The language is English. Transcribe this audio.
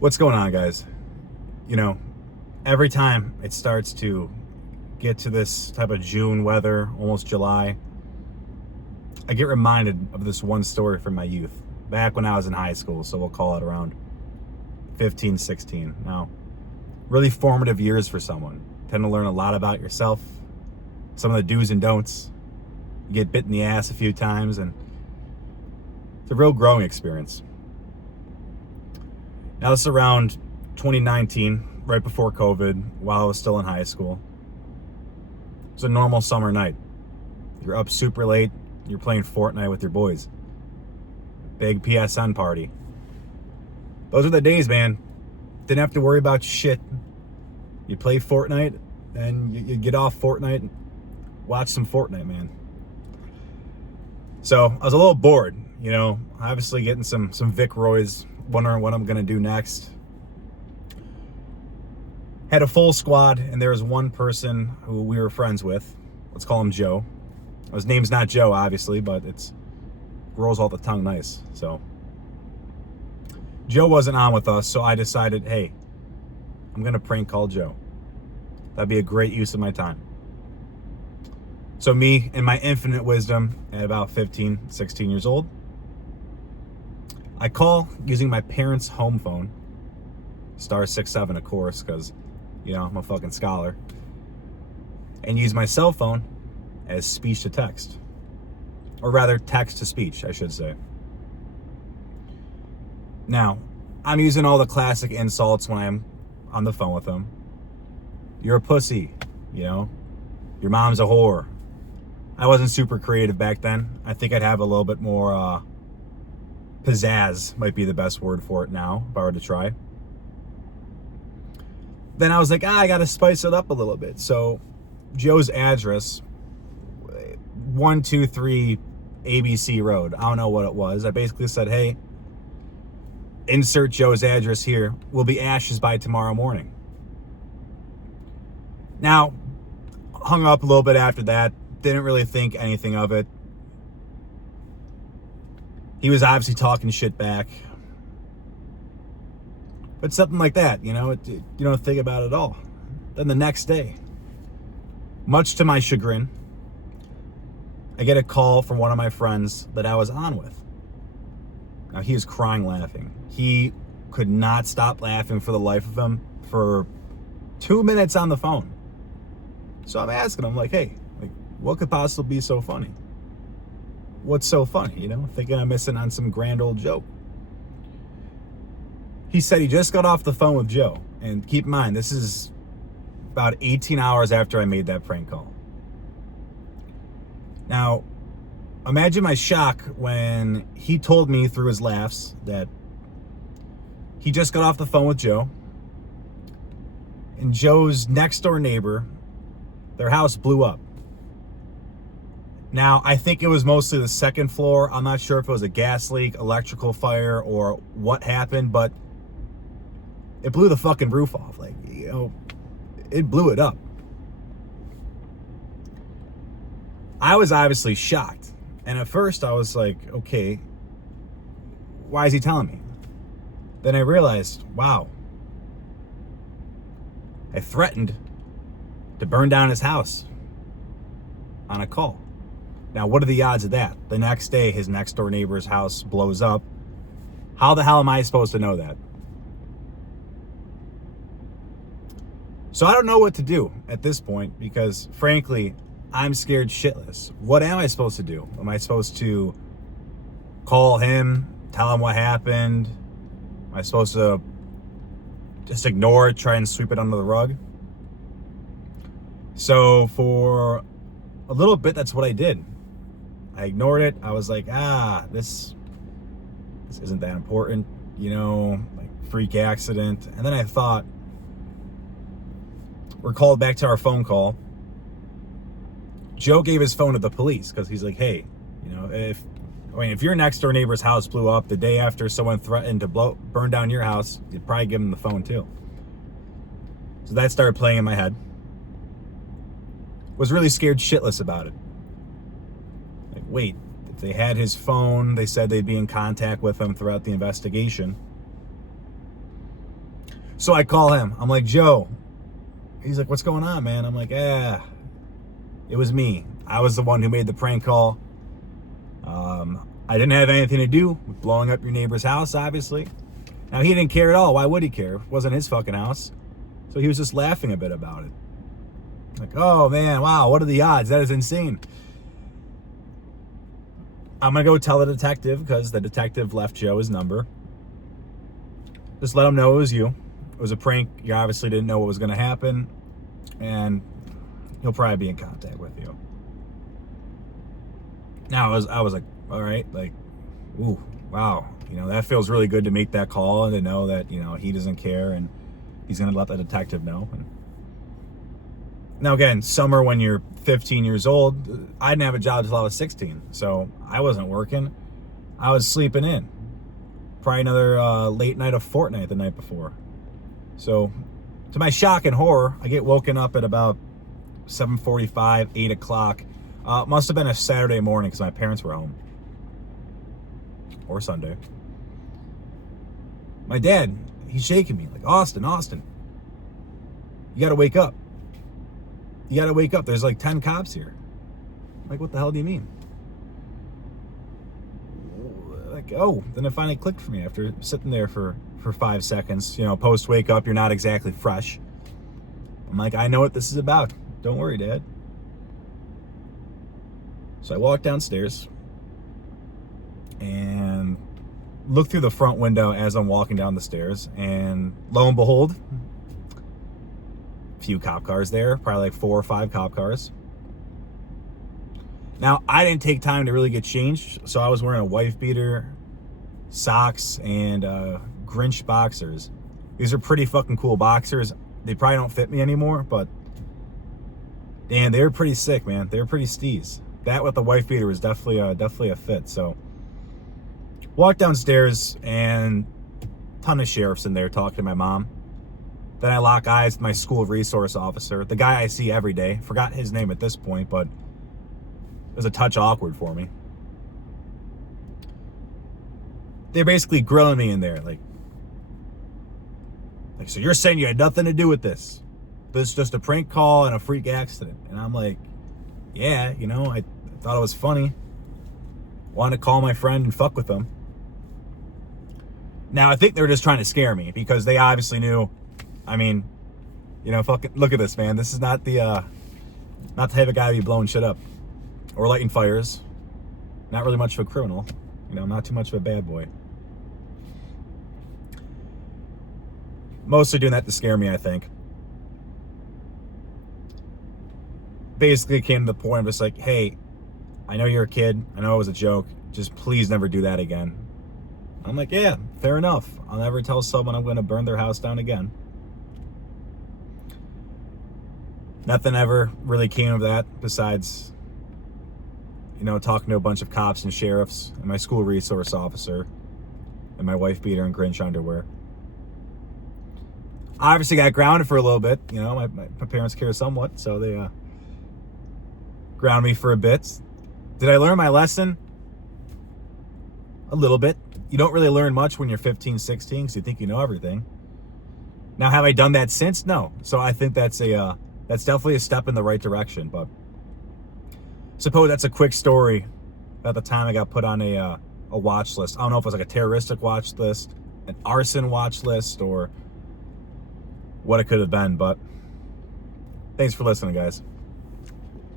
What's going on, guys? You know, every time it starts to get to this type of June weather, almost July, I get reminded of this one story from my youth, back when I was in high school, so we'll call it around 15, 16. Now, really formative years for someone. Tend to learn a lot about yourself, some of the do's and don'ts. You get bit in the ass a few times, and it's a real growing experience. Now, this is around 2019, right before COVID, while I was still in high school. It was a normal summer night. You're up super late, you're playing Fortnite with your boys. Big PSN party. Those are the days, man. Didn't have to worry about shit. You play Fortnite, and you get off Fortnite and watch some Fortnite, man. So I was a little bored, obviously getting some Vic Roy's, wondering what I'm gonna do next. Had a full squad, and there was one person who we were friends with. Let's call him Joe. His name's not Joe, obviously, but it's rolls off the tongue nice. So Joe wasn't on with us, so I decided, hey, I'm gonna prank call Joe. That'd be a great use of my time. So me, in my infinite wisdom, at about 15, 16 years old, I call using my parents' home phone, *67, of course, because, I'm a fucking scholar, and use my cell phone as speech to text, or rather text to speech, I should say. Now, I'm using all the classic insults when I'm on the phone with them. You're a pussy, your mom's a whore. I wasn't super creative back then. I think I'd have a little bit more pizzazz, might be the best word for it now, if I were to try. Then I was like, I gotta spice it up a little bit. So Joe's address, 123 ABC Road. I don't know what it was. I basically said, hey, insert Joe's address here. Will be ashes by tomorrow morning. Now, hung up a little bit after that. Didn't really think anything of it. He was obviously talking shit back. But something like that, you don't think about it at all. Then the next day, much to my chagrin, I get a call from one of my friends that I was on with. Now, he is crying laughing. He could not stop laughing for the life of him for 2 minutes on the phone. So I'm asking him, hey, what could possibly be so funny? What's so funny, thinking I'm missing on some grand old joke. He said he just got off the phone with Joe. And keep in mind, this is about 18 hours after I made that prank call. Now, imagine my shock when he told me through his laughs that he just got off the phone with Joe. And Joe's next door neighbor, their house blew up. Now, I think it was mostly the second floor. I'm not sure if it was a gas leak, electrical fire, or what happened, but it blew the fucking roof off. It blew it up. I was obviously shocked. And at first I was like, okay, why is he telling me? Then I realized, wow, I threatened to burn down his house on a call. Now, what are the odds of that? The next day, his next door neighbor's house blows up. How the hell am I supposed to know that? So I don't know what to do at this point because, frankly, I'm scared shitless. What am I supposed to do? Am I supposed to call him, tell him what happened? Am I supposed to just ignore it, try and sweep it under the rug? So for a little bit, that's what I did. I ignored it. I was like, this isn't that important, freak accident. And then I thought, we're called back to our phone call. Joe gave his phone to the police because he's like, hey, if your next door neighbor's house blew up the day after someone threatened to burn down your house, you'd probably give him the phone too. So that started playing in my head. Was really scared shitless about it. Wait, if they had his phone, they said they'd be in contact with him throughout the investigation. So I call him. I'm like, Joe. He's like, what's going on, man? I'm like, it was me. I was the one who made the prank call. I didn't have anything to do with blowing up your neighbor's house, obviously. Now, he didn't care at all. Why would he care? It wasn't his fucking house. So he was just laughing a bit about it. Like, oh, man, wow, what are the odds? That is insane. I'm going to go tell the detective because the detective left Joe his number. Just let him know it was you. It was a prank. You obviously didn't know what was going to happen. And he'll probably be in contact with you. Now, I was like, all right, like, ooh, wow. You know, that feels really good to make that call and to know that, you know, he doesn't care and he's going to let the detective know. And now, again, summer when you're 15 years old, I didn't have a job until I was 16. So I wasn't working. I was sleeping in. Probably another late night of Fortnite the night before. So to my shock and horror, I get woken up at about 7:45, 8 o'clock. Must have been a Saturday morning because my parents were home. Or Sunday. My dad, he's shaking me like, Austin, you gotta wake up. You gotta wake up. There's like 10 cops here. I'm like, what the hell do you mean? Like, oh, then it finally clicked for me after sitting there for 5 seconds. You know, post wake up, you're not exactly fresh. I'm like, I know what this is about. Don't worry, Dad. So I walk downstairs and look through the front window as I'm walking down the stairs, and lo and behold, a few cop cars there, probably like 4 or 5 cop cars. Now, I didn't take time to really get changed, so I was wearing a wife beater, socks, and Grinch boxers. These are pretty fucking cool boxers. They probably don't fit me anymore, but damn, they were pretty sick, man. They were pretty steez. That with the wife beater was definitely a fit. So walk downstairs and a ton of sheriffs in there talking to my mom. Then I lock eyes with my school resource officer, the guy I see every day. Forgot his name at this point, but it was a touch awkward for me. They're basically grilling me in there, like, so you're saying you had nothing to do with this? This is just a prank call and a freak accident? And I'm like, yeah, you know, I thought it was funny. Wanted to call my friend and fuck with him. Now, I think they were just trying to scare me because they obviously knew. I mean, you know, fucking look at this, man. This is not the type of guy to be blowing shit up or lighting fires. Not really much of a criminal. You know, not too much of a bad boy. Mostly doing that to scare me, I think. Basically, it came to the point of just like, hey, I know you're a kid. I know it was a joke. Just please never do that again. I'm like, yeah, fair enough. I'll never tell someone I'm going to burn their house down again. Nothing ever really came of that besides, you know, talking to a bunch of cops and sheriffs and my school resource officer and my wife beater and Grinch underwear. I obviously got grounded for a little bit. You know, my parents care somewhat, so they ground me for a bit. Did I learn my lesson? A little bit. You don't really learn much when you're 15, 16 because you think you know everything. Now, have I done that since? No. So I think that's definitely a step in the right direction. But suppose that's a quick story. At the time, I got put on a watch list. I don't know if it was like a terroristic watch list, an arson watch list, or what it could have been. But thanks for listening, guys.